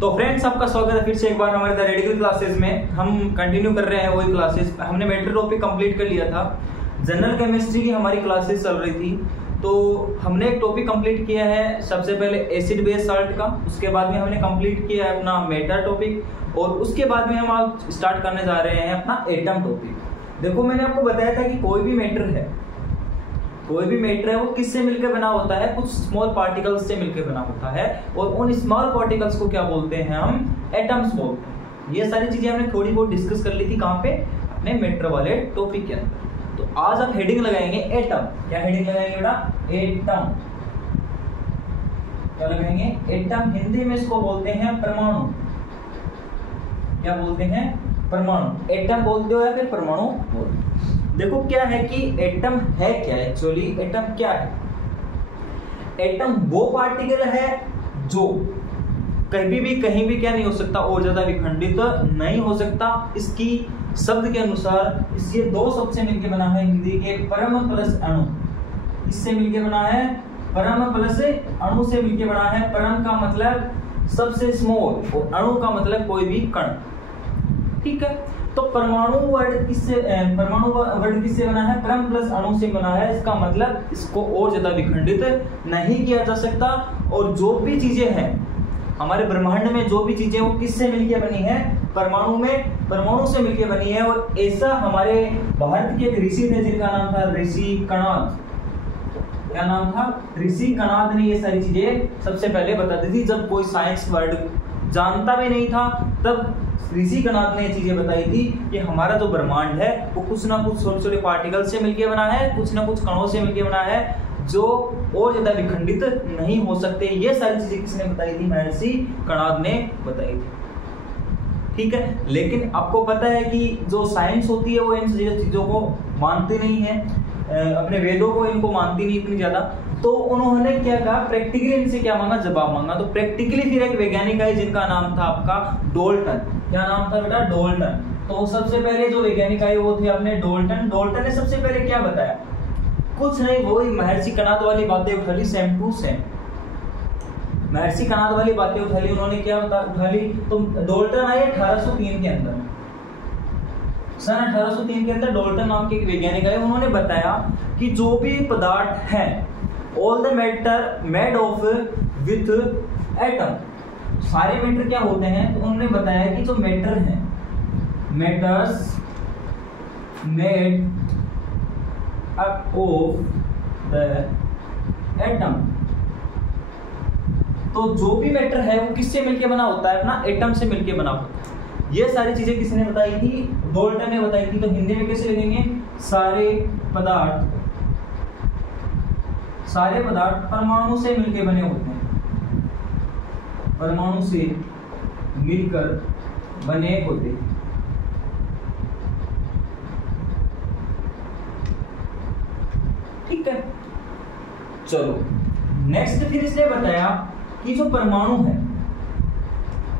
तो फ्रेंड्स, आपका स्वागत है फिर से एक बार हमारे द रेडिकल क्लासेस में। हम कंटिन्यू कर रहे हैं वही क्लासेस। हमने मैटर टॉपिक कंप्लीट कर लिया था। जनरल केमिस्ट्री की हमारी क्लासेस चल रही थी, तो हमने एक टॉपिक कंप्लीट किया है। सबसे पहले एसिड बेस साल्ट का, उसके बाद में हमने कंप्लीट किया है अपना मेटा टॉपिक, और उसके बाद में हम आज स्टार्ट करने जा रहे हैं अपना एटम टॉपिक। देखो, मैंने आपको बताया था कि कोई भी मैटर है वो किससे मिलकर बना होता है? कुछ स्मॉल पार्टिकल्स से मिलकर बना होता है, और उन स्मॉल पार्टिकल्स को क्या बोलते हैं? हम एटम्स बोलते हैं। ये सारी चीजें हमने थोड़ी बहुत डिस्कस कर ली थी। कहाँ पे? अपने मैटर वाले टॉपिक के अंदर। तो आज हम हेडिंग लगाएंगे एटम। क्या हेडिंग लगाएंगे बेटा? एटम। क्या लगाएंगे? एटम। हिंदी में इसको बोलते हैं परमाणु। क्या बोलते हैं? परमाणु। एटम बोलते हो या फिर परमाणु बोलते हो। देखो, क्या है कि एटम है क्या? एक्चुअली एटम क्या है? एटम वो पार्टिकल है जो कहीं भी क्या नहीं हो सकता, और ज्यादा विखंडित नहीं हो सकता। इसकी शब्द के अनुसार ये दो शब्द से मिलकर बना है। हिंदी के परम प्लस अणु, इससे मिलकर बना है। परम प्लस अणु से मिलकर बना है। परम का मतलब सबसे स्मॉल, और अणु का मतलब कोई भी कण। ठीक है, तो परमाणु वर्ड किससे बना है? परम प्लस अणु से बना है। इसका मतलब इसको और ज्यादा विखंडित नहीं किया जा सकता। और जो भी चीजें हैं हमारे ब्रह्मांड में, जो भी चीजें वो किससे मिलकर बनी है? परमाणु से मिलकर बनी है। और ऐसा हमारे भारत के एक ऋषि थे जिनका नाम था ऋषि कणाद। क्या नाम था? ऋषि कणाद ने ये सारी चीजें सबसे पहले बता दी थी। जब कोई साइंस वर्ड जानता भी नहीं था, तब ऋषि कणाद ने ये चीजें बताई थी कि हमारा जो ब्रह्मांड है वो कुछ ना कुछ छोटे छोटे पार्टिकल से मिलकर बना है, कुछ ना कुछ कणों से मिलकर बना है, जो और ज्यादा विखंडित नहीं हो सकते। ये सारी चीजें किसने बताई थी? महर्षि कणाद ने बताई थी। ठीक है, लेकिन आपको पता है कि जो साइंस होती है वो इन चीजों को मानती नहीं है, अपने वेदों को इनको मानती नहीं इतनी ज्यादा। तो उन्होंने क्या कहा? प्रैक्टिकली इनसे क्या मांगा? जवाब मांगा। तो प्रैक्टिकली फिर एक वैज्ञानिक है जिनका नाम था आपका डाल्टन। क्या नाम था बेटा? डाल्टन। तो सबसे पहले जो वैज्ञानिक आए वो थे अपने डाल्टन। डाल्टन ने सबसे पहले क्या बताया? कुछ नहीं, वही महर्षि कणाद वाली बातें उठा ली, सेम टू सेम। महर्षि कणाद वाली बातें उठा ली। उन्होंने क्या उठा ली? तो डाल्टन आए 1803 के अंदर। सन 1803 के अंदर डाल्टन नाम के एक वैज्ञानिक आए। उन्होंने बताया कि जो भी पदार्थ है, all the matter made of with atom, सारे मैटर क्या होते हैं? तो उन्होंने बताया कि जो मैटर है, matters made up of the atom, तो जो भी मैटर है वो किससे मिलके बना होता है? अपना एटम से मिलके बना होता है। ये सारी चीजें किसने बताई थी? डाल्टन ने बताई थी। तो हिंदी में कैसे लिखेंगे? सारे पदार्थ परमाणु से मिलके बने होते हैं। परमाणु से मिलकर बने होते हैं। ठीक है, चलो नेक्स्ट। फिर इसने बताया कि जो परमाणु है,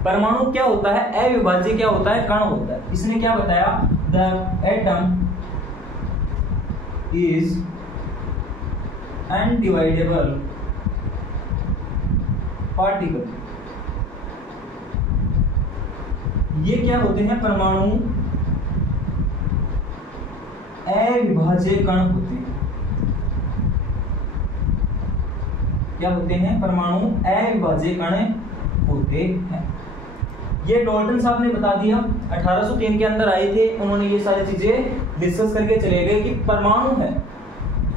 परमाणु क्या होता है? अविभाज्य क्या होता है? कण होता है। इसने क्या बताया? The atom is undividable particle. ये क्या होते हैं? परमाणु अविभाज्य कण होते हैं। क्या होते हैं? परमाणु अविभाज्य कण होते हैं। ये डाल्टन साहब ने बता दिया। 1803 के अंदर आए थे। उन्होंने ये सारी चीजें डिस्कस करके चले गए कि परमाणु है,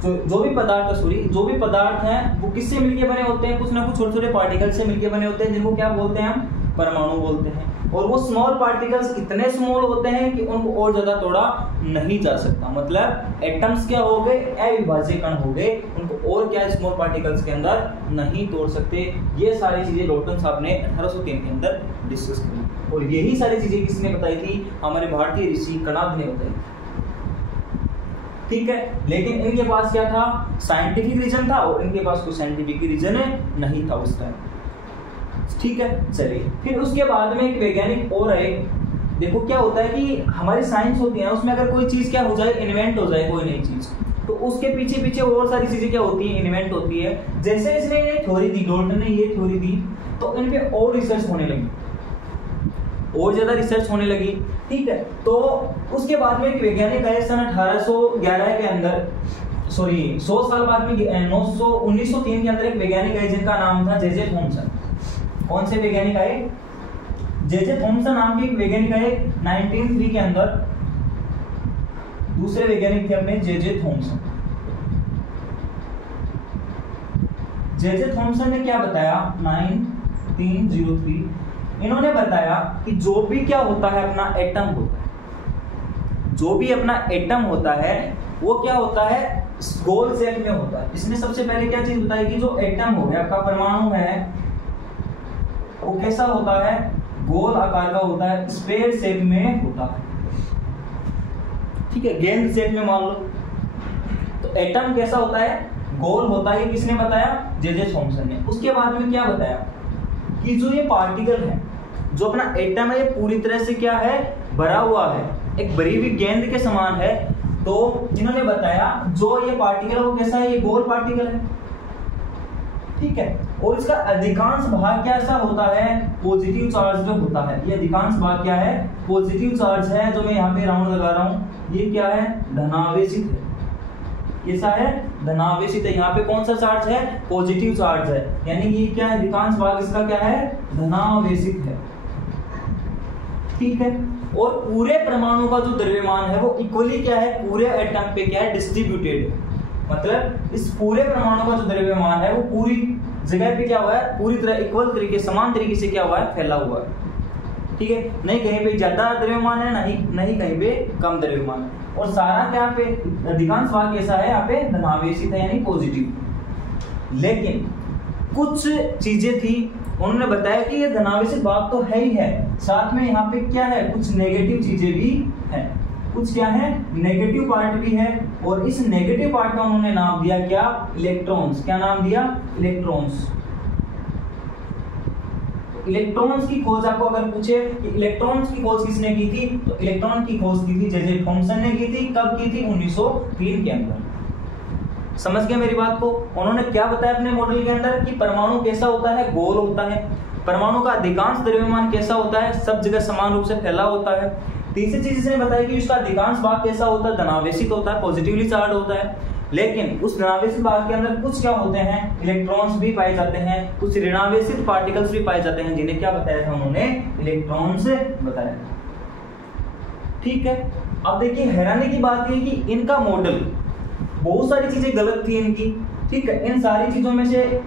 जो भी पदार्थ हैं वो किससे मिलके बने होते हैं? कुछ ना कुछ छोटे छोटे पार्टिकल से मिलके बने होते हैं, जिनको क्या बोलते हैं? हम परमाणु बोलते हैं। और वो स्मॉल पार्टिकल्स इतने स्मॉल होते हैं कि उनको और ज्यादा तोड़ा नहीं जा सकता। मतलब एटम्स क्या हो गए? अविभाज्य कण हो गए। उनको और क्या स्मॉल पार्टिकल्स के अंदर नहीं तोड़ सकते। ये सारी चीजें डाल्टन साहब ने 1803 के अंदर डिस्कस की। और यही सारी चीजें किसने बताई थी? हमारे भारतीय ऋषि कणाद ने बताई। ठीक है, लेकिन इनके पास क्या था? साइंटिफिक रीजन था, और इनके पास कोई साइंटिफिक रीजन नहीं था उस टाइम। ठीक है, चलिए। फिर उसके बाद में एक वैज्ञानिक और आए। देखो, क्या होता है कि हमारी साइंस होती है ना, उसमें अगर कोई चीज क्या हो जाए, इन्वेंट हो जाए कोई नई चीज, तो उसके पीछे पीछे और सारी चीजें क्या होती है, इन्वेंट होती है। जैसे इसने ये थ्योरी दी, डाल्टन ने ये थ्योरी दी, तो इन पे और रिसर्च होने लगी। और ज्यादा रिसर्च होने लगी, ठीक है। तो उसके बाद में एक वैज्ञानिक आए सन 1811 के अंदर, सॉरी 100 साल बाद में 1903 के अंदर एक वैज्ञानिक आए जिनका नाम था जे थॉमसन। कौन से वैज्ञानिक आए? जे थॉमसन नाम के एक वैज्ञानिक आए 1903 के अंदर। दूसरे वैज्ञानिक थे अपने जे थॉमसन। जे थॉमसन ने क्या बताया 1903, इन्होंने बताया कि जो भी क्या होता है अपना एटम होता है, जो भी अपना एटम होता है वो क्या होता है गोल शेप में होता है। इसने सबसे पहले क्या चीज बताई कि जो एटम हो गया आपका परमाणु है वो कैसा होता है, गोल आकार का होता है, स्फेयर शेप में होता है, ठीक है, गेंद शेप में मान लो। तो एटम कैसा होता है, गोल होता है, किसने बताया, जे थॉमसन ने। उसके बाद में क्या बताया कि जो ये पार्टिकल है, जो अपना एटम है ये पूरी तरह से क्या है, भरा हुआ है, एक भरी हुई गेंद के समान है। तो जिन्होंने बताया जो ये पार्टिकल है वो कैसा है, ये गोल पार्टिकल है, ठीक है। और इसका अधिकांश भाग क्या ऐसा होता है, पॉजिटिव चार्ज जो होता है, ये अधिकांश भाग क्या है, पॉजिटिव चार्ज है। जो मैं यहाँ पे राउंड लगा रहा हूँ ये क्या है, धनावेशित है। कैसा है, धनावेशित है। यहाँ पे कौन सा चार्ज है, पॉजिटिव चार्ज है, यानी ये क्या है, अधिकांश भाग इसका क्या है, धनावेशित है, ठीक है। और पूरे परमाणु का जो द्रव्यमान है वो इक्वली क्या है, पूरे एटम पे क्या है, डिस्ट्रीब्यूटेड है। मतलब इस पूरे परमाणु का जो द्रव्यमान है वो पूरी जगह पे क्या हुआ है, पूरी तरह इक्वल तरीके, समान तरीके से क्या हुआ है, फैला हुआ है, ठीक है। नहीं कहीं पे ज्यादा द्रव्यमान है, नहीं कहीं पे कम द्रव्यमान है। और सारा क्या पे अधिकांश भाग कैसा है, यहाँ पे धनावेशित है, यानी पॉजिटिव। लेकिन कुछ चीजें थी, उन्होंने बताया कि ये धनावेशित भाग तो है ही है, साथ में यहाँ पे क्या है, कुछ नेगेटिव चीजें भी है, कुछ क्या है, नेगेटिव पार्ट भी है। और इस नेगेटिव पार्ट का उन्होंने नाम दिया क्या, इलेक्ट्रॉन्स। क्या नाम दिया, इलेक्ट्रॉन्स। इलेक्ट्रॉन्स की खोज आपको अगर पूछे कि इलेक्ट्रॉन्स की खोज किसने की थी, तो इलेक्ट्रॉन की खोज की थी जे थॉमसन ने की थी। कब की थी, 1903 के अंदर। समझ गए मेरी बात को। उन्होंने क्या बताया अपने मॉडल के अंदर कि परमाणु कैसा होता है, गोल होता है। परमाणु का अधिकांश द्रव्यमान कैसा होता है, सब जगह समान रूप से फैला होता है। तीसरी चीज इसने बताया कि उसका अधिकांश भाग कैसा होता है, धनावेशित होता है, पॉजिटिवली चार्ज होता है। लेकिन उस धनावेशित भाग के अंदर कुछ क्या होते हैं, इलेक्ट्रॉन्स भी पाए जाते हैं, कुछ ऋणावेशित पार्टिकल्स भी पाए जाते हैं, जिन्हें क्या बताया था उन्होंने, इलेक्ट्रॉन्स बताया, ठीक है। अब देखिए हैरानी की बात यह कि इनका मॉडल, बहुत सारी चीजें गलत थी इनकी, ठीक है। इन सारी चीजों में से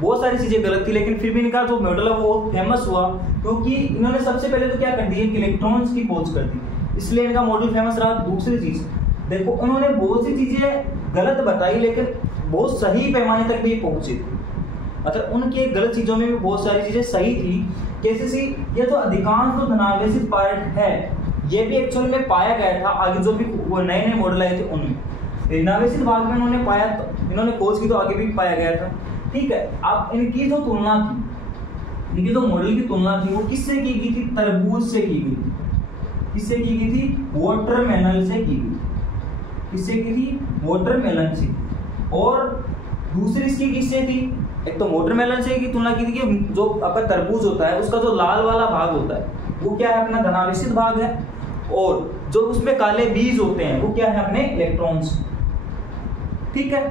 बहुत सारी चीजें गलत थी, लेकिन फिर भी इनका जो मॉडल है वो फेमस हुआ, क्योंकि इन्होंने सबसे पहले तो क्या कर दिया कि इलेक्ट्रॉन्स की खोज कर दी, इसलिए इनका मॉडल फेमस रहा। दूसरी चीज देखो, उन्होंने बहुत सी चीजें गलत बताई, लेकिन बहुत सही पैमाने तक भी पहुंचे थे। मतलब उनके गलत चीजों में भी बहुत सारी चीजें सही थी। कैसे सी, ये जो अधिकांश जो धनावेशित पार्ट है ये भी एक्चुअली में पाया गया था आगे जो भी वो नए नए मॉडल आए थे उनमें। ऋणावेशित भाग में उन्होंने पाया, तो इन्होंने खोज की तो आगे भी पाया गया था, ठीक है। अब इनकी जो तुलना थी, इनकी जो मॉडल की तुलना थी वो किससे की गई थी, तरबूज से की गई थी। किससे की गई थी, वाटरमेलन से की गई। किससे की थी, वाटरमेलन से। और दूसरी इसकी किससे थी, एक तो वाटरमेलन से की तुलना की थी कि जो आपका तरबूज होता है उसका जो लाल वाला भाग होता है वो क्या है, अपना धनावेशित भाग है, और जो उसमें काले बीज होते हैं वो क्या है, अपने इलेक्ट्रॉन्स, ठीक है।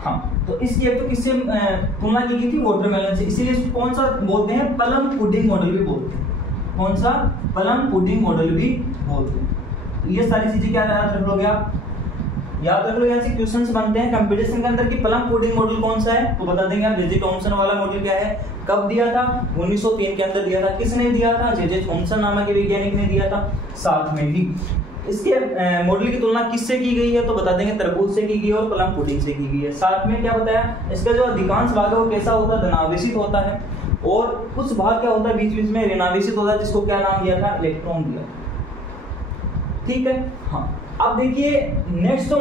हाँ, तो इसकी एक तो किससे तुलना की गई थी, वाटरमेलन से। इसीलिए इसको कौन सा बोलते हैं, प्लम पुडिंग मॉडल भी बोलते हैं। कौन सा, प्लम पुडिंग मॉडल भी बोलते हैं। तो ये सारी चीजें क्या याद रख लोगे आप, याद रख लो। यहाँ से क्वेश्चंस बनते हैं कंपटीशन के अंदर कि प्लम पुडिंग मॉडल कौन सा है, तो बता देंगे आप। जे थॉमसन वाला मॉडल क्या है, कब दिया था, 1903 के अंदर दिया था। किसने दिया था, जे थॉमसन नामक के वैज्ञानिक ने दिया था। साथ में ही इसके मॉडल की तुलना किससे की गई है, तो बता देंगे तरबूज से की गई है और प्लम पुडिंग से की गई है। साथ में क्या बताया, इसका जो अधिकांश भाग है वो कैसा होता है, धनावेशित होता है, और कुछ भाग क्या होता है बीच बीच में ऋणावेशित होता है, जिसको क्या नाम दिया था, इलेक्ट्रॉन दिया, ठीक है। हाँ, अब देखिए नेक्स्ट जो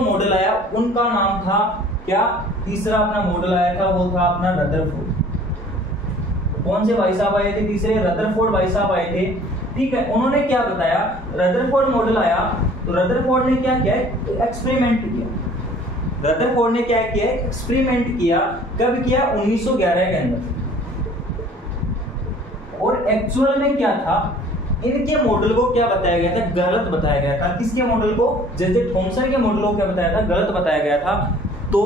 मॉडल आया, उनका नाम था क्या, तीसरा अपना मॉडल आया था वो था अपना रदरफोर्ड। कौन से भाई साहब आए थे, तीसरे रदरफोर्ड भाई साहब आए थे, ठीक है। उन्होंने क्या बताया, रदरफोर्ड मॉडल आया तो रदरफोर्ड ने क्या किया, एक्सपेरिमेंट किया। रदरफोर्ड ने क्या किया, एक्सपेरिमेंट किया। कब किया, 1911 के अंदर। और एक्चुअल में क्या था, इनके मॉडल को क्या बताया गया था, गलत बताया गया था। किसके मॉडल को, जैसे थॉमसन के मॉडल को क्या बताया था, गलत बताया गया था। तो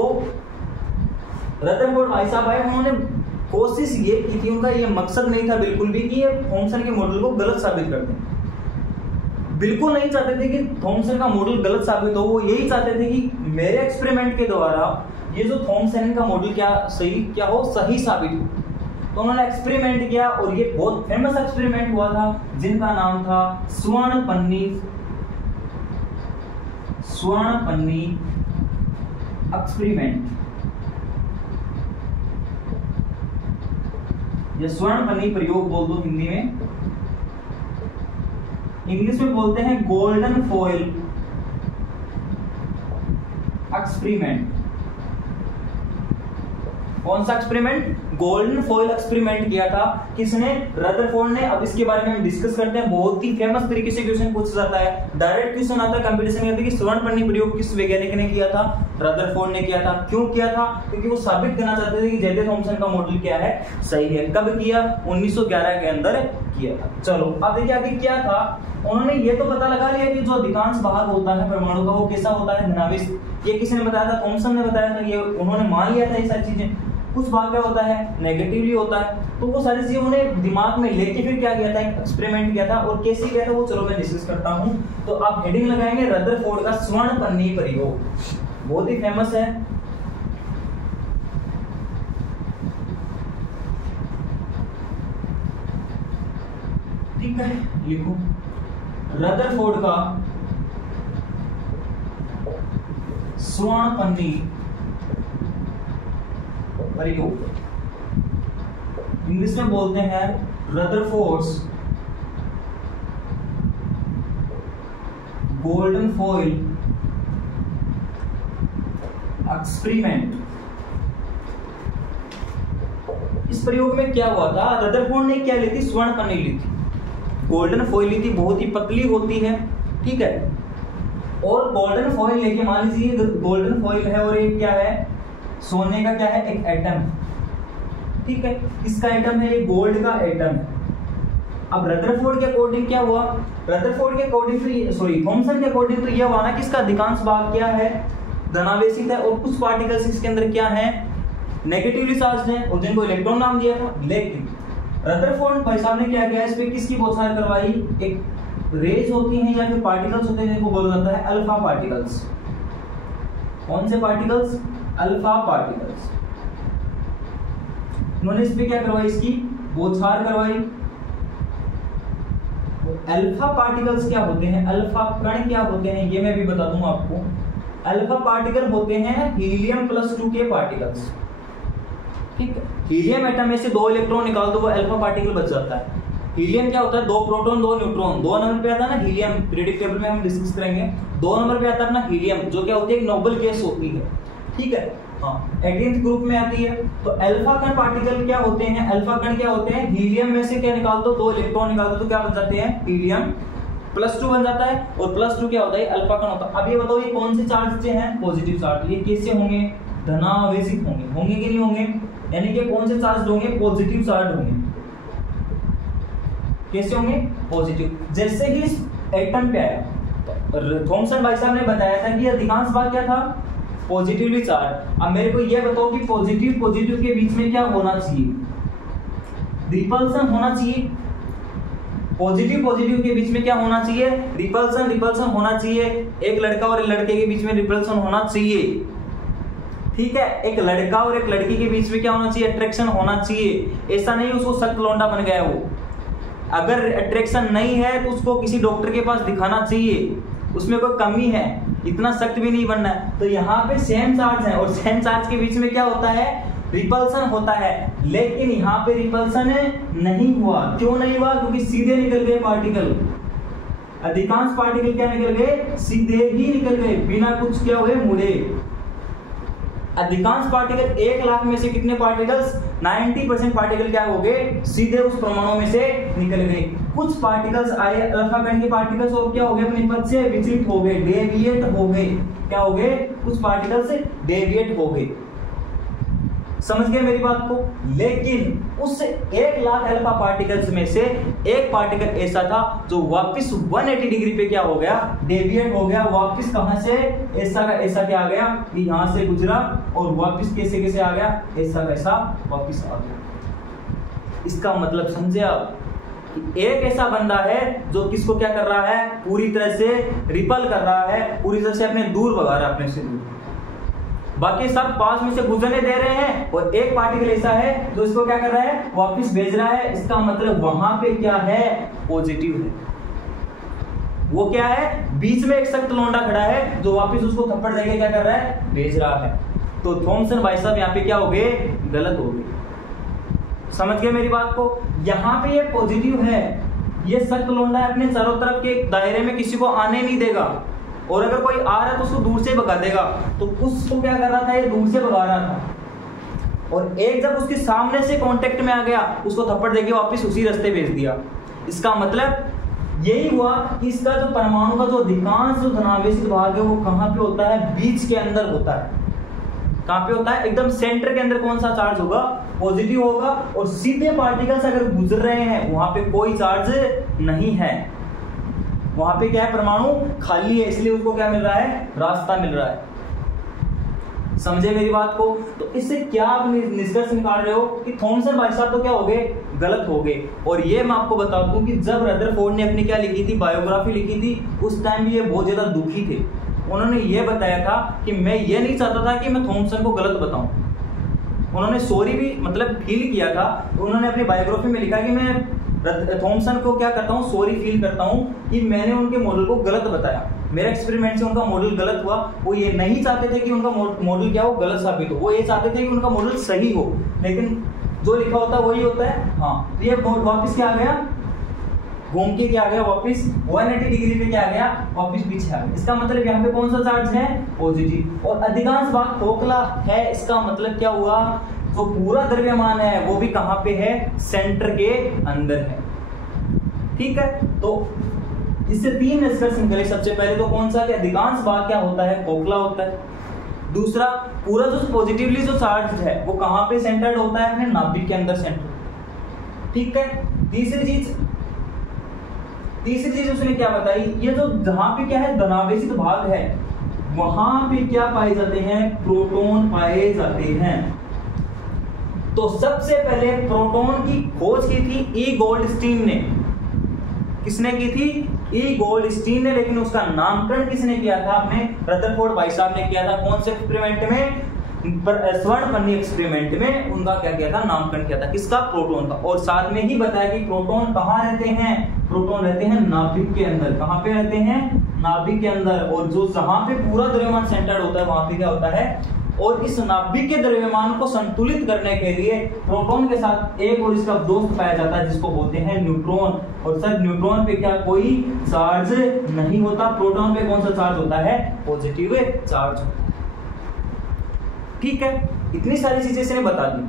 रदरफोर्ड भाई साहब आए, उन्होंने कोशिश ये की थी, उनका ये मकसद नहीं था बिल्कुल भी कि ये थॉमसन के मॉडल को गलत साबित कर दें। बिल्कुल नहीं चाहते थे कि थॉमसन का मॉडल गलत साबित हो, वो यही चाहते थे कि मेरे एक्सपेरिमेंट के द्वारा ये जो थॉमसन का मॉडल क्या हो, सही साबित हो। तो उन्होंने एक्सपेरिमेंट किया और ये बहुत फेमस एक्सपेरिमेंट हुआ था, जिनका नाम था स्वर्ण पन्नी एक्सपेरिमेंट, या स्वर्ण पन्नी प्रयोग बोल दो हिंदी में, इंग्लिश में बोलते हैं गोल्डन फॉयल एक्सपेरिमेंट। कौन सा एक्सपेरिमेंट, गोल्डन फॉयल एक्सपेरिमेंट किया था। किसने, रदरफोर्ड ने। अब इसके बारे में हम डिस्कस करते हैं, बहुत ही फेमस तरीके से क्वेश्चन पूछा जाता है, डायरेक्ट क्वेश्चन आता है कंपटीशन में कि स्वर्ण पन्नी प्रयोग किस वैज्ञानिक ने किया था, रदरफोर्ड ने किया था। क्यों किया था, क्योंकि वो साबित करना चाहते थे कि जे.जे. थॉमसन का मॉडल क्या है, सही है। कब किया, 1911 के अंदर किया था। चलो अब देखिए आगे क्या था। उन्होंने ये तो पता लगा लिया कि जो अधिकांश भाग होता है परमाणु का वो कैसा होता है, धनावेश। ये किसने बताया था, थॉमसन ने बताया था, ये उन्होंने मान लिया था ये सारी चीजें। कुछ भाग क्या होता है, नेगेटिवली होता है। तो वो सारी चीजें उन्हें दिमाग में लेके फिर क्या किया था, एक एक्सपेरिमेंट किया था। और कैसे किया था वो चलो मैं डिस्कस करता हूं। तो आप हेडिंग लगाएंगे रदरफोर्ड का स्वर्ण पन्नी प्रयोग, बहुत ही फेमस है। ठीक है, लिखो रदरफोर्ड का स्वर्ण पन्नी प्रयोग, इंग्लिश में बोलते हैं रदरफोर्ड्स गोल्डन फॉयल एक्सपेरिमेंट। इस प्रयोग में क्या हुआ था, रदरफोर्ड ने क्या ली थी, स्वर्ण पन्नी ली थी, गोल्डन फॉयल ली थी, बहुत ही पतली होती है, ठीक है। और गोल्डन फॉयल लेके, मान लीजिए गोल्डन फॉयल है और एक क्या है, सोने का क्या है, एक एटम, ठीक है। किसका एटम है, ये गोल्ड का एटम है। अब रदरफोर्ड के अकॉर्डिंग क्या हुआ, रदरफोर्ड के अकॉर्डिंग तो थॉमसन के अकॉर्डिंग तो यह हुआ ना कि इसका अधिकांश भाग क्या है, धनावेशित है, और कुछ पार्टिकल्स इसके अंदर क्या है, नेगेटिवली चार्ज्ड है, और जिनको इलेक्ट्रॉन नाम दिया था। लेकिन रदरफोर्ड भाई साहब ने क्या किया, इस पे किसकी बौछार करवाई, एक रेज होती हैं या फिर पार्टिकल्स होते हैं जिनको बोला जाता है अल्फा पार्टिकल्स। कौन से पार्टिकल्स, अल्फा पार्टिकल्स। उन्होंने इस पे क्या करवाई, इसकी बौछार करवाई। अल्फा पार्टिकल्स क्या होते हैं, अल्फा कण क्या होते हैं, ये मैं भी बता दूंगा आपको। अल्फा पार्टिकल होते हैं हीलियम +2 के पार्टिकल्स, ठीक है। हीलियम एटम में से 2 इलेक्ट्रॉन निकाल दो, वो अल्फा पार्टिकल बच जाता है। हीलियम क्या होता है, 2 प्रोटॉन 2 न्यूट्रॉन। 2 नंबर पे आता है ना हीलियम, पीरियडिक टेबल में हम डिस्कस करेंगे। 2 नंबर पे आता है अपना हीलियम, जो क्या होती है, एक नोबल गैस होती है, ठीक है। हाँ, 18th ग्रुप में आती है। तो अल्फा कण पार्टिकल क्या होते हैं, अल्फा कण क्या होते हैं, हीलियम में से क्या निकाल दो, 2 इलेक्ट्रॉन निकाल दो, तो क्या बन जाते हैं, हीलियम +2 बन जाता है। और +2 क्या होता है, अल्फा कण होता है। अब ये बताओ ये कौन से चार्ज हैं, पॉजिटिव चार्ज। ये कैसे होंगे, धनावेशित होंगे, होंगे कि नहीं होंगे, यानी कि कौन से चार्ज होंगे, पॉजिटिव चार्ज होंगे। कैसे होंगे, पॉजिटिव। जैसे ही इस एटम पे आया, थॉमसन भाई साहब ने बताया था कि अधिकांश भाग क्या था, पॉजिटिवली चार्ज। अब मेरे को यह बताओ कि पॉजिटिव के बीच में क्या होना चाहिए, रिपल्सन होना चाहिए। पॉजिटिव के बीच में क्या होना चाहिए, रिपल्सन होना चाहिए। एक लड़का और एक लड़के के बीच में रिपल्सन होना चाहिए, ठीक है। एक लड़का और एक लड़की के बीच में क्या होना चाहिए, अट्रैक्शन होना चाहिए। ऐसा नहीं उसको सख्त लौंडा बन गया वो। अगर अट्रैक्शन नहीं है तो उसको किसी डॉक्टर के पास दिखाना चाहिए, उसमें कोई कमी है, इतना सख्त भी नहीं बनना है। तो यहाँ पे सेम चार्ज है और सेम चार्ज के बीच में क्या होता है, रिपल्सन होता है। लेकिन यहाँ पे रिपल्सन नहीं हुआ। क्यों नहीं हुआ, क्योंकि सीधे निकल गए पार्टिकल। अधिकांश पार्टिकल क्या निकल गए, सीधे ही निकल गए, बिना कुछ क्या हुए मुड़े। अधिकांश पार्टिकल 1 लाख में से कितने पार्टिकल्स, 90% पार्टिकल क्या हो गए, सीधे उस परमाणु में से निकल गए। कुछ पार्टिकल्स आए अल्फा कण के पार्टिकल्स और क्या हो गए, अपने पथ से विचलित हो गए, डेविएट हो गए। क्या हो गए, कुछ पार्टिकल्स डेविएट हो गए। समझ गए मेरी बात को। लेकिन उस 1,00,000 अल्फा पार्टिकल्स में से एक पार्टिकल ऐसा था जो वापस 180 डिग्री पे क्या हो गया, डेविएट हो गया। वापस कहां से, ऐसा का ऐसा क्या आ गया कि यहां से गुजरा और वापस कैसे कैसे आ गया, ऐसा कैसा वापस आ गया। इसका मतलब समझे आप, एक ऐसा बंदा है जो किसको क्या कर रहा है, पूरी तरह से रिपल कर रहा है, पूरी तरह से अपने दूर भगा रहा है, अपने से दूर। बाकी सब पास में से गुजरने दे रहे हैं और एक पार्टिकल ऐसा है जो इसको क्या कर रहा है, वापस भेज रहा है। इसका मतलब वहां पे क्या है, पॉजिटिव है। वो क्या है, बीच में एक सख्त लौंडा खड़ा है जो वापस उसको थप्पड़ देके क्या कर रहा है, भेज रहा है। तो थॉमसन भाई साहब यहाँ पे क्या हो गए, गलत हो गए। समझ गए मेरी बात को। यहाँ पे ये पॉजिटिव है, ये सख्त लौंडा है, अपने चारों तरफ के दायरे में किसी को आने नहीं देगा, और अगर कोई आ रहा है तो उसको दूर से भगा देगा। तो उसको क्या कर रहा था, ये दूर से भगा रहा था, और एक जब उसके सामने से कांटेक्ट में आ गया, उसको थप्पड़ देके वापस उसी रास्ते भेज दिया। इसका मतलब यही हुआ कि इसका जो परमाणु का जो अधिकांश जो धनावेशित भाग है वो कहाँ पे होता है, बीच के अंदर होता है। कहाँ पे होता है, एकदम सेंटर के अंदर कौन सा चार्ज होगा, पॉजिटिव होगा। और सीधे पार्टिकल्स अगर गुजर रहे हैं वहां पे कोई चार्ज नहीं है, वहां पे क्या है, परमाणु खाली है, इसलिए उसको क्या मिल रहा है, रास्ता मिल रहा है। समझे मेरी बात को। तो इससे क्या आप निष्कर्ष निकाल रहे हो कि थॉमसन भाई साहब तो क्या हो गए, गलत हो गए। और ये मैं आपको बता दूं कि जब रदरफोर्ड ने अपनी क्या लिखी थी, बायोग्राफी लिखी थी, उस टाइम भी ये बहुत ज्यादा दुखी थे। उन्होंने ये बताया था कि मैं ये नहीं चाहता था कि मैं थॉमसन को गलत बताऊं। उन्होंने सॉरी भी मतलब फील किया था। उन्होंने अपनी बायोग्राफी में लिखा कि मैं थॉमसन को क्या करता हूँ, सॉरी फील करता हूँ कि मैंने उनके मॉडल को गलत बताया, मेरे एक्सपेरिमेंट से उनका मॉडल गलत हुआ। वो ये नहीं चाहते थे कि उनका मॉडल क्या हो, गलत साबित हो, वो ये चाहते थे कि उनका मॉडल सही हो, लेकिन जो लिखा होता है वही होता है। हाँ, तो ये वापस क्या आ गया, घूम के क्या आ गया, वापस 180 डिग्री पे क्या आ गया, वापस पीछे आ गया। इसका मतलब यहाँ पे कौन सा चार्ज है, पॉजिटिव। और अधिकांश भाग खोखला है, इसका मतलब क्या हुआ, तो पूरा द्रव्यमान है वो भी कहां पे है, सेंटर के अंदर है। ठीक है, तो इससे 3 निष्कर्ष निकले। सबसे पहले तो कौन सा, कि अधिकांश भाग क्या होता है, खोखला होता है। दूसरा, पूरा जो पॉजिटिवली जो चार्ज है वो कहां पे सेंटर्ड होता है, अपने नाभिक के अंदर सेंटर। ठीक है। तीसरी चीज उसने क्या बताई, ये जो जहां पे क्या है, धनावेशित भाग है, वहां पे क्या पाए जाते हैं, प्रोटॉन पाए जाते हैं। तो सबसे पहले प्रोटॉन की खोज की थी ई गोल्डस्टीन ने। किसने की थी, ई गोल्डस्टीन ने। लेकिन उसका नामकरण किसने किया था, अपने रदरफोर्ड भाई साहब ने किया था। कौन से एक्सपेरिमेंट में, स्वर्ण पन्नी एक्सपेरिमेंट में उनका क्या किया था, नामकरण किया था, किसका, प्रोटॉन का। और साथ में ही बताया कि प्रोटॉन कहाँ रहते हैं, प्रोटॉन रहते हैं नाभिक के अंदर। कहाँ पे रहते हैं, नाभिक के अंदर। और जो जहां पे पूरा द्रव्यमान सेंटर्ड होता है वहां पे क्या होता है, और इस नाभिक के द्रव्यमान को संतुलित करने के लिए प्रोटॉन के साथ एक और इसका दोस्त पाया जाता है जिसको बोलते हैं न्यूट्रॉन। और सर न्यूट्रॉन पे क्या कोई चार्ज नहीं होता, प्रोटॉन पे कौन सा चार्ज होता है, पॉजिटिव चार्ज। ठीक है, इतनी सारी चीजें इसने बता दी।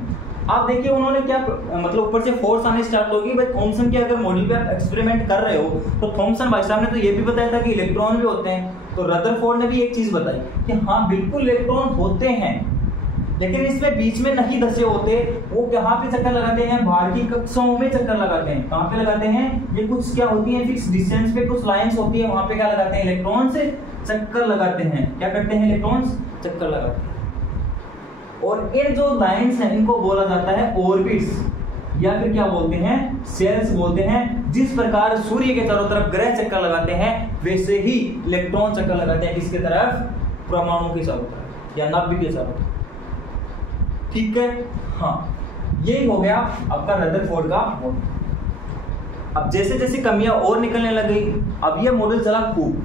आप देखिए उन्होंने क्या मतलब ऊपर से फोर्स आने स्टार्ट होगी भाई। थॉमसन के अगर मॉडल पे आप एक्सपेरिमेंट कर रहे हो तो थॉमसन भाई साहब ने तो ये भी बताया था कि इलेक्ट्रॉन भी होते हैं। तो रदरफोर्ड ने भी एक चीज बताई कि हाँ बिल्कुल इलेक्ट्रॉन होते हैं, लेकिन इसमें बीच में नहीं धसे होते। वो कहाँ पे चक्कर लगाते हैं, बाहर की कक्षाओं में चक्कर लगाते हैं। कहाँ पे लगाते हैं, ये कुछ क्या होती है, फिक्स डिस्टेंस पे कुछ लाइंस होती है, वहां पे क्या लगाते हैं, इलेक्ट्रॉन से चक्कर लगाते हैं। क्या करते हैं, इलेक्ट्रॉन्स चक्कर लगाते हैं। और ये जो लाइंस हैं इनको बोला जाता है ऑर्बिट्स, या फिर क्या बोलते हैं, सेल्स बोलते हैं। जिस प्रकार सूर्य के चारों तरफ ग्रह चक्कर लगाते हैं वैसे ही इलेक्ट्रॉन चक्कर लगाते हैं किसके तरफ, परमाणु के चारों तरफ या नाभिक के चारों तरफ। ठीक है, हाँ यही हो गया आपका रदरफोर्ड का मॉडल। अब जैसे जैसे कमियां और निकलने लग गई, अब ये मॉडल चला खूब।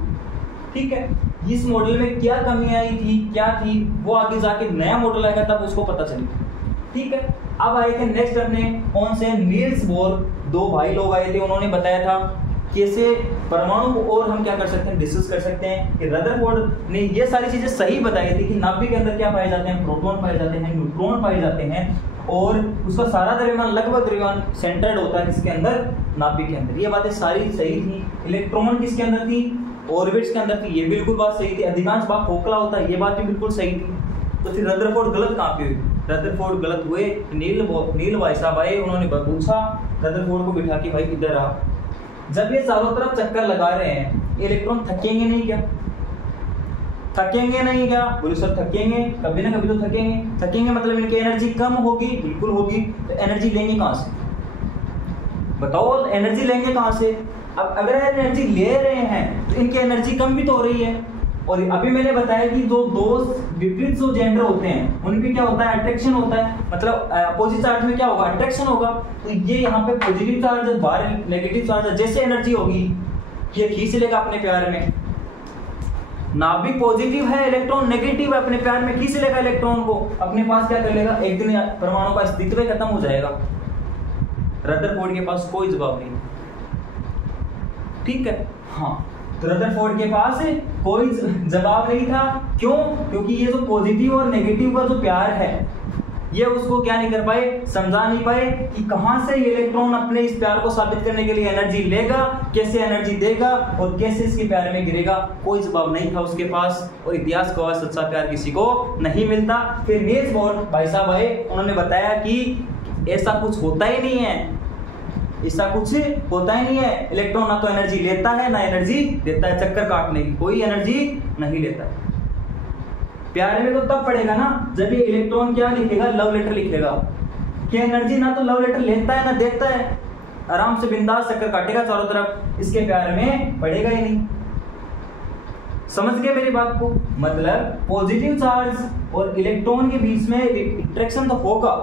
ठीक है, इस मॉडल में क्या कमी आई थी, क्या थी, वो आगे जाके नया मॉडल आएगा तब उसको पता चलेगा। ठीक है, अब आए थे नेक्स्ट अपने कौन से, नील्स बोर। 2 भाई लोग आए थे, उन्होंने बताया था कैसे परमाणु को और हम क्या कर सकते हैं, डिस्कस कर सकते हैं। कि रदरफोर्ड ने ये सारी चीजें सही बताई थी कि नाभिक के अंदर क्या पाए जाते हैं, प्रोटॉन पाए जाते हैं, न्यूट्रॉन पाए जाते हैं, और उसका सारा द्रव्यमान लगभग द्रव्यमान सेंटर्ड होता है किसके अंदर, नाभिक के अंदर। ये बातें सारी सही थी। इलेक्ट्रॉन किसके अंदर थी, ऑर्बिट्स के अंदर थी, ये बिल्कुल बात सही थी। अधिकांश भाग खोखला होता है, ये बात भी बिल्कुल सही थी। तो फिर रदरफोर्ड गलत कहाँ पे हुई, रदरफोर्ड गलत हुए। नील भाई साहब आए, उन्होंने पूछा रदरफोर्ड को बिठा के, भाई इधर आ, जब ये चारों तरफ चक्कर लगा रहे हैं इलेक्ट्रॉन थकेंगे नहीं क्या? थकेंगे नहीं क्या? बोले सर थकेंगे, कभी ना कभी तो थकेंगे। थकेंगे मतलब इनकी एनर्जी कम होगी, बिल्कुल होगी। तो एनर्जी लेंगे कहां से? बताओ, एनर्जी लेंगे कहां से? अब अगर एनर्जी ले रहे हैं तो इनकी एनर्जी कम भी तो हो रही है। और अभी मैंने बताया कि जो दो विपरीत जो जेंडर होते हैं उनमें क्या होता है? अट्रैक्शन होता है। मतलब अपोजिट चार्ज में क्या होगा? अट्रैक्शन होगा। तो ये यहाँ पे पॉजिटिव चार्ज है, बाहर नेगेटिव चार्ज है, जैसे एनर्जी होगी ये खींच लेगा अपने प्यार में। नाभिक पॉजिटिव है, इलेक्ट्रॉन नेगेटिव है, अपने प्यार में खींच लेगा इलेक्ट्रॉन को अपने पास। क्या कर लेगा? एक दिन परमाणु का अस्तित्व खत्म हो जाएगा। रदरफोर्ड के पास कोई जवाब नहीं, ठीक है। हाँ, तो रदरफोर्ड के पास कोई जवाब नहीं था। क्यों? क्योंकि ये जो पॉजिटिव और नेगेटिव का जो प्यार है ये उसको क्या नहीं कर पाए, समझा नहीं पाए कि कहां से इलेक्ट्रॉन अपने इस प्यार को साबित करने के लिए एनर्जी लेगा, कैसे एनर्जी देगा और कैसे इसके प्यार में गिरेगा। कोई जवाब नहीं था उसके पास। और इतिहास का सच्चा प्यार किसी को नहीं मिलता। फिर नील्स बोर भाई साहब आए, उन्होंने बताया कि ऐसा कुछ होता ही नहीं है, ऐसा कुछ होता ही नहीं है। इलेक्ट्रॉन ना तो एनर्जी लेता है ना एनर्जी देता है, चक्कर काटने की कोई एनर्जी नहीं लेता है। प्यारे में तो तब पड़ेगा ना जब ये इलेक्ट्रॉन क्या लिखेगा? लव लेटर लिखेगा। कि एनर्जी ना तो लव लेटर लेता है ना देता है, आराम से बिंदास चक्कर काटेगा चारों तरफ, इसके प्यार में पड़ेगा ही नहीं। समझ गए मेरी बात को? मतलब पॉजिटिव चार्ज और इलेक्ट्रॉन के बीच में इंटरेक्शन तो होगा।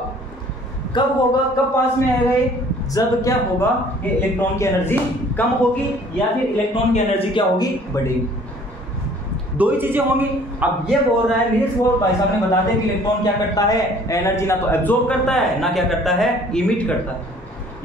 कब होगा? कब पास में आएगा ये? जब क्या होगा? ये इलेक्ट्रॉन की एनर्जी कम होगी या फिर इलेक्ट्रॉन की एनर्जी क्या होगी? बढ़ेगी। दो ही चीजें होंगी। अब ये बोल रहा है नील्स बोर भाई साहब ने बता दें कि इलेक्ट्रॉन क्या करता है? एनर्जी ना तो एब्जॉर्ब करता है ना क्या करता है? इमिट करता है।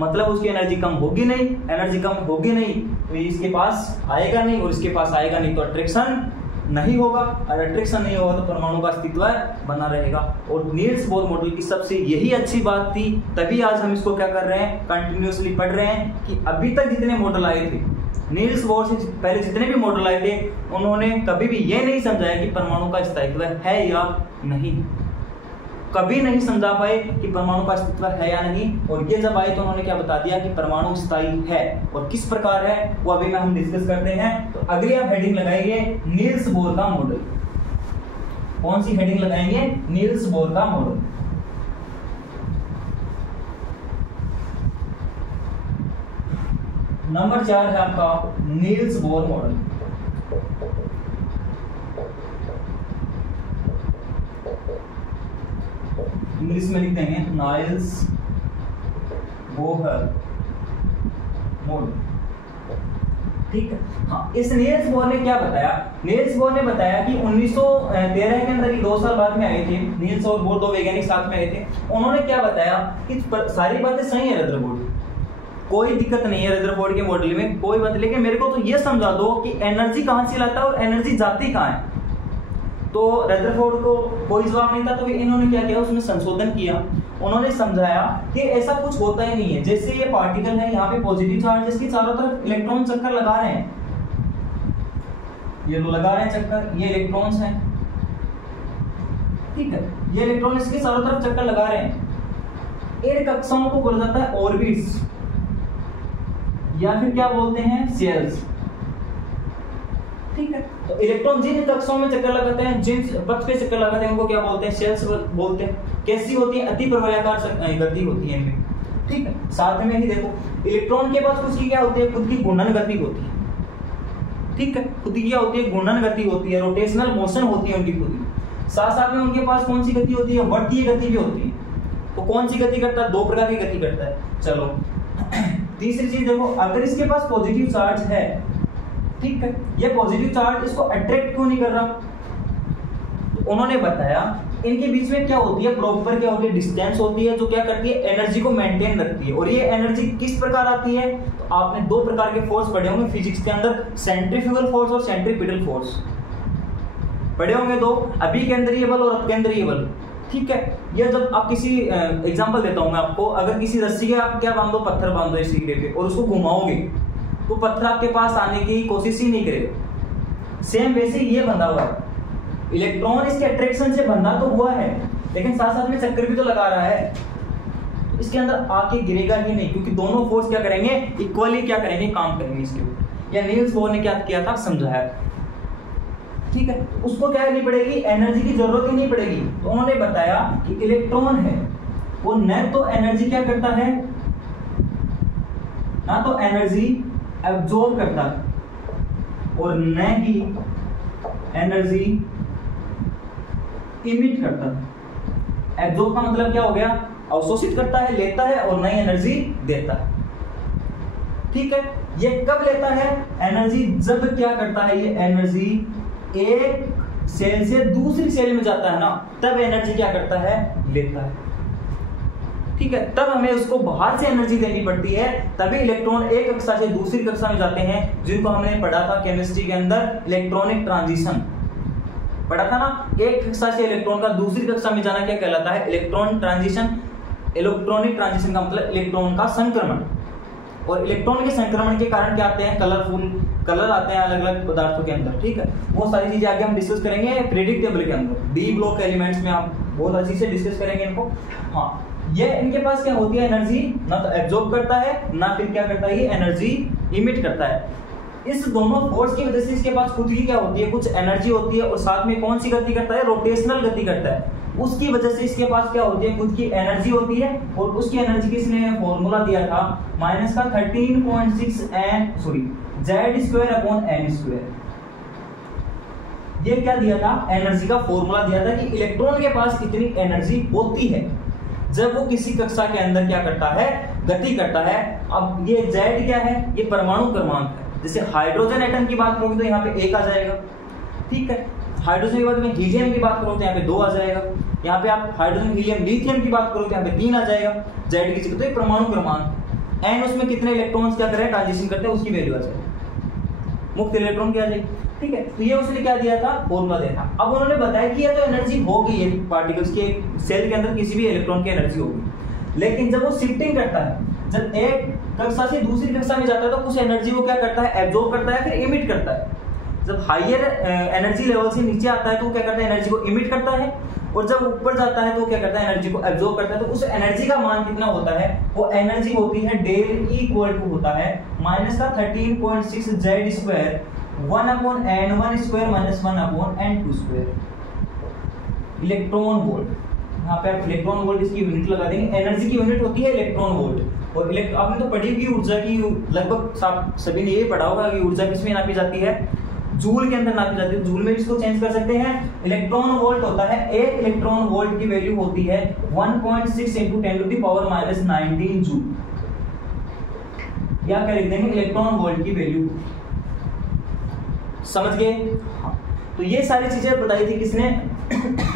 मतलब उसकी एनर्जी कम होगी नहीं। एनर्जी कम होगी नहीं तो इसके पास आएगा नहीं, और इसके पास आएगा नहीं तो अट्रैक्शन नहीं होगा। और अट्रैक्शन नहीं होगा तो परमाणु का अस्तित्व बना रहेगा। और नील्स बोर मॉडल की सबसे यही अच्छी बात थी, तभी आज हम इसको क्या कर रहे हैं? कंटिन्यूअसली पढ़ रहे हैं कि अभी तक जितने मॉडल आए थे, नील्स बोर से पहले जितने भी मॉडल आए थे, उन्होंने कभी भी ये नहीं समझाया कि परमाणु का अस्तित्व है या नहीं। कभी नहीं समझा पाए कि परमाणु का अस्तित्व है या नहीं। और ये जब आए तो उन्होंने क्या बता दिया कि परमाणु स्थायी है। और किस प्रकार है वो अभी में हम डिस्कस करते हैं। तो अगली आप हेडिंग लगाएंगे नील्स बोर का मॉडल। कौन सी हेडिंग लगाएंगे? नील्स बोर का मॉडल। नंबर 4 है आपका नील्स बोर मॉडल। इंग्लिश में लिखते हैं नाइल्स बोहर मॉडल, ठीक है। हाँ, इस नील्स बोर ने क्या बताया? नील्स बोर ने बताया कि 1913 के अंदर ही 2 साल बाद में आए थे नील्स और बोर, 2 वैज्ञानिक साथ में आए थे। उन्होंने क्या बताया कि सारी बातें सही है रदरफोर्ड, कोई दिक्कत नहीं है रदरफोर्ड के मॉडल में, कोई बात। लेकिन मेरे को तो ये समझा दो कि एनर्जी कहां से लाता है और एनर्जी जाती कहां है। तो रदरफोर्ड को कोई जवाब नहीं था। तो इन्होंने क्या किया? उसमें संशोधन किया। उन्होंने समझाया कि ऐसा कुछ होता ही नहीं है। जैसे ये पार्टिकल है, यहाँ पे पॉजिटिव चार्ज, इसकी चारों तरफ इलेक्ट्रॉन चक्कर लगा रहे हैं, ये लो लगा रहे हैं चक्कर, ये इलेक्ट्रॉन्स हैं, ठीक है। ये इलेक्ट्रॉन इसके चारों तरफ चक्कर लगा रहे हैं। इन कक्षाओं को बोला जाता है ऑर्बिट्स, या फिर क्या बोलते हैं? शेल्स, ठीक है। तो इलेक्ट्रॉन जिन कक्षाओं में चक्कर लगाते हैं, जिन पथ पे चक्कर लगाते हैं, उनको क्या बोलते हैं? शेल्स बोलते हैं। कैसी होती है? अति प्रवलयाकार गति होती है इनमें, ठीक है। साथ में ही देखो इलेक्ट्रॉन के पास उसकी क्या होती है? खुद की घूर्णन गति होती है, ठीक है। खुद की क्या होती है? घूर्णन गति होती है, रोटेशनल मोशन होती है उनकी खुद की। साथ साथ में उनके पास कौन सी गति होती है? वर्तीय गति भी होती है। तो कौन सी गति करता है? 2 प्रकार की गति करता है। चलो तीसरी चीज देखो, अगर इसके पास पॉजिटिव चार्ज है, ठीक है, ये पॉजिटिव चार्ज इसको अट्रैक्ट क्यों नहीं कर रहा? तो उन्होंने बताया इनके बीच में क्या होती है? प्रॉपर क्या होती है? डिस्टेंस होती है, जो क्या करती है? एनर्जी को मेंटेन रखती है। और ये एनर्जी किस प्रकार आती है? तो आपने 2 प्रकार के फोर्स पढ़े होंगे फिजिक्स के अंदर, सेंट्रीफ्यूगल फोर्स और सेंट्रीपिटल फोर्स पढ़े होंगे 2, अभिकेंद्रीय बल और अपकेंद्रीय बल, ठीक है। ये जब आप किसी एग्जांपल देता हूं मैं आपको, अगर किसी रस्सी के आप क्या बांधो? पत्थर बांधो इसी सिरे पे, और उसको घुमाओगे तो पत्थर आपके पास आने की कोशिश ही नहीं करेगा। सेम वैसे ये बंधा हुआ है, इलेक्ट्रॉन इसके अट्रैक्शन से बंधा तो हुआ है, लेकिन साथ साथ में चक्कर भी तो लगा रहा है, इसके अंदर आके गिरेगा ही नहीं, क्योंकि दोनों फोर्स क्या करेंगे, इक्वली क्या करेंगे, काम करेंगे इसके ऊपर। या नील्स बोर ने क्या किया था, समझाया। ठीक है, उसको क्या नहीं पड़ेगी, एनर्जी की जरूरत ही नहीं पड़ेगी। तो उन्होंने बताया कि इलेक्ट्रॉन है वो न तो एनर्जी क्या करता है, ना तो एनर्जी एब्जॉर्ब करता है और न ही एनर्जी इमिट करता है। एब्जॉर्ब का मतलब क्या हो गया, अवशोषित करता है, लेता है, और नई एनर्जी देता है। ठीक है, ये कब लेता है एनर्जी, जब क्या करता है, ये एनर्जी एक सेल से दूसरी सेल में जाता है ना, तब एनर्जी क्या करता है, लेता है। ठीक है, तब हमें उसको बाहर से एनर्जी देनी पड़ती है, तभी इलेक्ट्रॉन एक कक्षा से दूसरी कक्षा में जाते हैं, जिनको हमने पढ़ा था केमिस्ट्री के अंदर, इलेक्ट्रॉनिक ट्रांजिशन पढ़ा था ना। एक कक्षा से इलेक्ट्रॉन का दूसरी कक्षा में जाना क्या कहलाता है, इलेक्ट्रॉन ट्रांजिशन। इलेक्ट्रॉनिक ट्रांजिशन का मतलब इलेक्ट्रॉन का संक्रमण, और इलेक्ट्रॉन के संक्रमण के कारण क्या आते हैं, कलरफुल कलर आते हैं अलग अलग पदार्थों के अंदर। ठीक है, वो सारी चीजें आगे हम डिस्कस करेंगे पीरियोडिक टेबल के अंदर, डी ब्लॉक एलिमेंट्स में हम बहुत अच्छी से डिस्कस करेंगे इनको। हाँ, ये इनके पास क्या होती है, एनर्जी ना तो एब्जॉर्ब करता है, ना फिर क्या करता है, ये एनर्जी इमिट करता है। इस दोनों फोर्स की वजह से इसके पास खुद की क्या होती है, कुछ एनर्जी होती है, और साथ में कौन सी गति करता है, रोटेशनल गति करता है। उसकी वजह से इसके पास क्या होती है, खुद की एनर्जी होती है, और उसकी एनर्जी किसने फॉर्मूला दिया था, माइनस का 13.6 Z² ये क्या दिया था, एनर्जी का फॉर्मूला दिया था कि इलेक्ट्रॉन के पास इतनी एनर्जी होती है जब वो किसी कक्षा के अंदर क्या करता है, गति करता है। अब ये Z क्या है, ये परमाणु क्रमांक है। जैसे हाइड्रोजन एटम की बात करोगे तो यहाँ पे 1 आ जाएगा। ठीक है, हाइड्रोजन के बाद में हीलियम की बात करो तो यहाँ पे 2 आ जाएगा। यहाँ पे आप हाइड्रोजन, हीलियम, लिथियम की बात करो तो यहाँ पे 3 आ जाएगा। Z की, तो ये परमाणु क्रमांक, एन उसमें कितने इलेक्ट्रॉन्स क्या करें, ट्रांजिशन करते हैं, उसकी वैल्यू आ जाएगी, मुक्त इलेक्ट्रॉन क्या आ जाएगी। ठीक है, तो ये उसने क्या दिया था, फॉर्मूला दिया था। अब उन्होंने बताया कि ये तो एनर्जी होगी, ये पार्टिकल्स के सेल के अंदर किसी भी इलेक्ट्रॉन की एनर्जी होगी, लेकिन जब वो शिफ्टिंग करता है, जब एक कक्षा से दूसरी कक्षा में जाता है, तो कुछ एनर्जी वो क्या करता है, एब्जॉर्ब करता है, फिर इमिट करता है। जब हायर एनर्जी लेवल से नीचे आता है तो क्या करता है, एनर्जी को इमिट करता है, और जब ऊपर जाता है तो क्या करता है, एनर्जी को एब्जॉर्ब करता है। तो उस एनर्जी का मान कितना होता है, वो एनर्जी होती है डेल इक्वल टू होता है माइनस का 13.6 Z² 1/n1² minus 1/n2²। Electron volt, यहाँ पे आप इलेक्ट्रॉन वोल्ट इसकी यूनिट लगा देंगे, एनर्जी की यूनिट होती है इलेक्ट्रॉन वोल्ट। और आपने तो पढ़ी होगी ऊर्जा की, लगभग सभी ने ये पढ़ा होगा कि ऊर्जा किसमें नापी जाती है, जूल के अंदर नापी जाती है। जूल में भी इसको चेंज कर सकते हैं। इलेक्ट्रॉन वोल्ट होता है, एक इलेक्ट्रॉन वोल्ट की वैल्यू होती है 1.6 × 10⁻⁻19 जूल। या क्या लिख देंगे, इलेक्ट्रॉन वोल्ट की वैल्यू, समझ गए। तो ये सारी चीजें बताई थी किसने,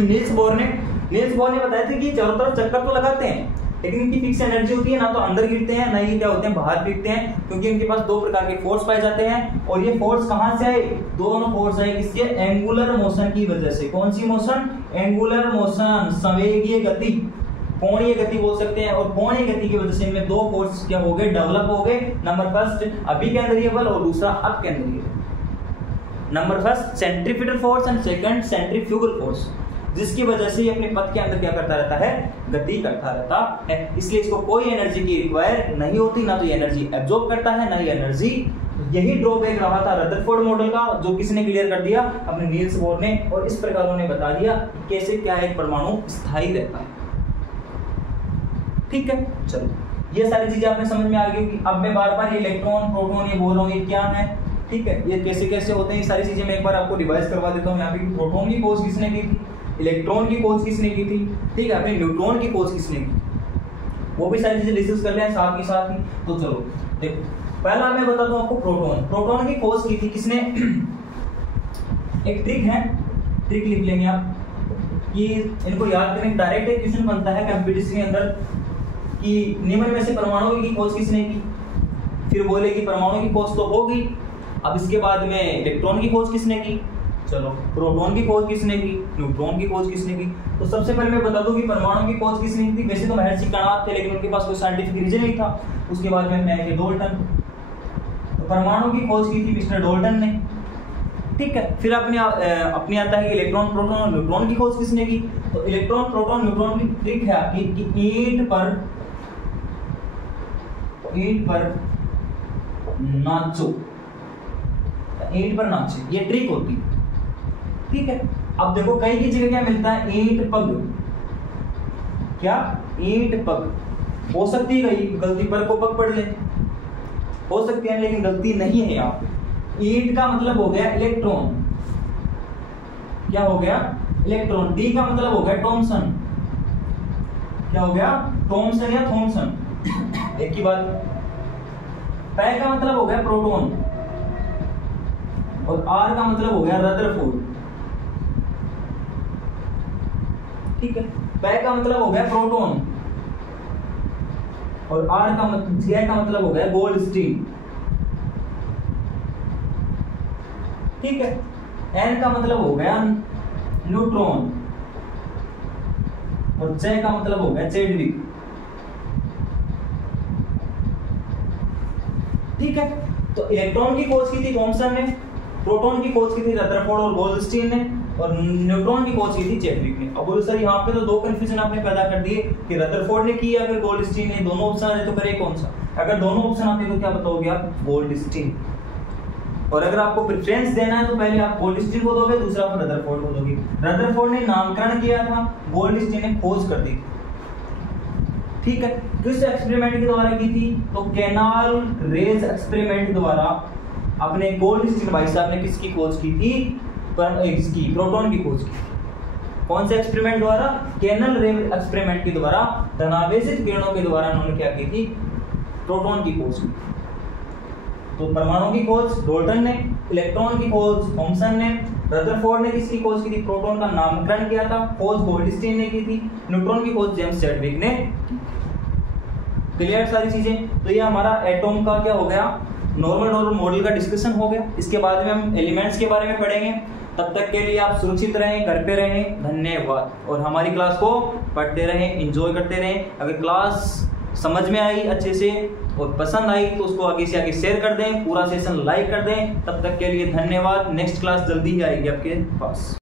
नील्स बोर ने। नील्स बोर ने बताया था कि चारों तरफ चक्कर तो लगाते हैं, लेकिन इनकी फिक्स एनर्जी होती है, ना तो अंदर गिरते हैं, ना ये क्या होते हैं, बाहर गिरते हैं, क्योंकि इनके पास 2 प्रकार के फोर्स पाए जाते हैं। और ये फोर्स कहां से आए, दोनों फोर्स आए किसके, एंगुलर मोशन की वजह से। कौन सी मोशन, एंगुलर मोशन, संवेगीय गति, कोणीय गति बोल सकते हैं। और कोणीय गति की वजह से इनमें 2 फोर्स क्या हो गए, डेवलप हो गए। नंबर फर्स्ट अभिकेंद्रीय बल और दूसरा अपकेंद्रीय बल। Number first centripetal force and second centrifugal force, जिसकी वजह से ये अपने पथ के अंदर क्या करता रहता है, गति करता रहता है। इसलिए इसको कोई एनर्जी की रिक्वायर नहीं होती, ना तो ये एनर्जी एब्जॉर्ब करता है, ना ही एनर्जी। यही ड्रॉबैक रहा था रदरफोर्ड मॉडल का, जो किसने क्लियर कर दिया, अपने नील्स बोर ने। और इस प्रकार उन्होंने बता दिया कि कैसे क्या एक परमाणु स्थायी रहता है। ठीक है, चलो ये सारी चीजें आपने समझ में आ गई। अब मैं बार बार ये इलेक्ट्रॉन, प्रोटॉन ये बोल रहा हूँ, ये क्या है, ठीक है, ये कैसे कैसे होते हैं, ये सारी चीजें मैं एक बार आपको रिवाइज करवा देता हूँ। यहाँ पे प्रोटॉन की खोज किसने की थी, इलेक्ट्रॉन की खोज किसने की थी, ठीक है, अपने न्यूट्रॉन की खोज किसने की, वो भी सारी चीजें डिस्कस कर लें साथ ही। तो चलो देखो, पहला मैं बताता हूँ आपको प्रोटॉन। प्रोटॉन की खोज की थी किसने, एक ट्रिक है, ट्रिक लिख लेंगे आप कि इनको याद करें। डायरेक्ट एक क्वेश्चन बनता है कंप्यूटर के अंदर कि निम्न में से परमाणु की खोज किसने की, फिर बोले कि परमाणु की खोज तो होगी, अब इसके बाद में इलेक्ट्रॉन की खोज किसने की, चलो प्रोटॉन की खोज किसने की, न्यूट्रॉन की खोज किसने की। तो सबसे पहले मैं बता दूं कि परमाणु की खोज किसने की थी। वैसे तो महर्षि कर्णाद थे, लेकिन उनके पास कोई साइंटिफिक रीजन नहीं था। उसके बाद में मैके डोल्टन, तो परमाणु की खोज की थी मिस्टर डोल्टन ने। ठीक है। फिर अपने आता है कि इलेक्ट्रॉन प्रोटॉन और न्यूट्रॉन की खोज किसने की? तो इलेक्ट्रॉन प्रोटॉन न्यूट्रॉन की ट्रिक है आपकी कि ईंट पर नाचो, ईंट पर नाचे, ये ट्रिक होती है, ठीक है। अब देखो कई की जगह क्या मिलता है? ईंट पग, क्या? ईंट पग। हो सकती है गलती पर को पग पढ़ ले, हो सकती है, लेकिन गलती नहीं है यहाँ पे। ईंट का मतलब हो गया इलेक्ट्रॉन, क्या हो गया? इलेक्ट्रॉन। डी का मतलब हो गया थॉमसन, क्या हो गया? थॉमसन या थॉमसन, एक ही बात। पै का मतलब हो गया प्रोटॉन, और आर का मतलब हो गया रदरफोर्ड, ठीक है। पै का मतलब हो गया प्रोटॉन, और आर का मतलब हो गया गोल्डस्टीन, ठीक है। एन का मतलब हो गया न्यूट्रॉन, और जे का मतलब हो गया चैडविक, ठीक है। तो इलेक्ट्रॉन की खोज की थी थॉमसन ने, प्रोटॉन की खोज की थी रदरफोर्ड और गोल्डस्टीन ने, और न्यूट्रॉन की खोज की थी चैडविक ने। अब बोलो सर यहाँ पे तो दो कंफ्यूजन आपने पैदा कर दिए कि रदरफोर्ड ने की या फिर गोल्डस्टीन ने, दोनों ऑप्शन आए तो करे कौन सा? अगर दोनों ऑप्शन आते तो क्या बताओगे आप? गोल्डस्टीन। और अगर आपको प्रेफरेंस देना है तो पहले आप गोल्डस्टीन को दोगे, दूसरा आप रदरफोर्ड को दोगे। रदरफोर्ड ने नामकरण किया था, गोल्डस्टीन ने खोज कर दी, ठीक है। किस एक्सपेरिमेंट के द्वारा की थी? तो कैनाल रेज एक्सपेरिमेंट द्वारा अपने गोल्डस्टीन भाई साहब ने किसकी खोज की थी? इसकी प्रोटॉन की खोज की। कौन से एक्सपेरिमेंट द्वारा? कैनाल रेज एक्सपेरिमेंट के द्वारा, धनावेशित किरणों के द्वारा उन्होंने क्या की थी? प्रोटॉन की खोज की। तो परमाणु की खोज डाल्टन ने, इलेक्ट्रॉन की खोज थॉमसन ने, रदरफोर्ड ने किसकी खोज की थी? प्रोटॉन का नामकरण किया था, खोज गोल्डस्टीन ने की थी, न्यूट्रॉन की खोज जेम्स चैडविक ने। क्लियर सारी चीजें? तो ये हमारा एटॉम का क्या हो गया? नॉर्मल मॉडल का डिस्कशन हो गया। इसके बाद में हम एलिमेंट्स के बारे में पढ़ेंगे। तब तक के लिए आप सुरक्षित रहें, घर पे रहें। धन्यवाद। और हमारी क्लास को पढ़ते रहें, एंजॉय करते रहें। अगर क्लास समझ में आई अच्छे से और पसंद आई तो उसको आगे से आगे शेयर कर दें, पूरा सेशन लाइक कर दें। तब तक के लिए धन्यवाद। नेक्स्ट क्लास जल्दी ही आएगी आपके पास।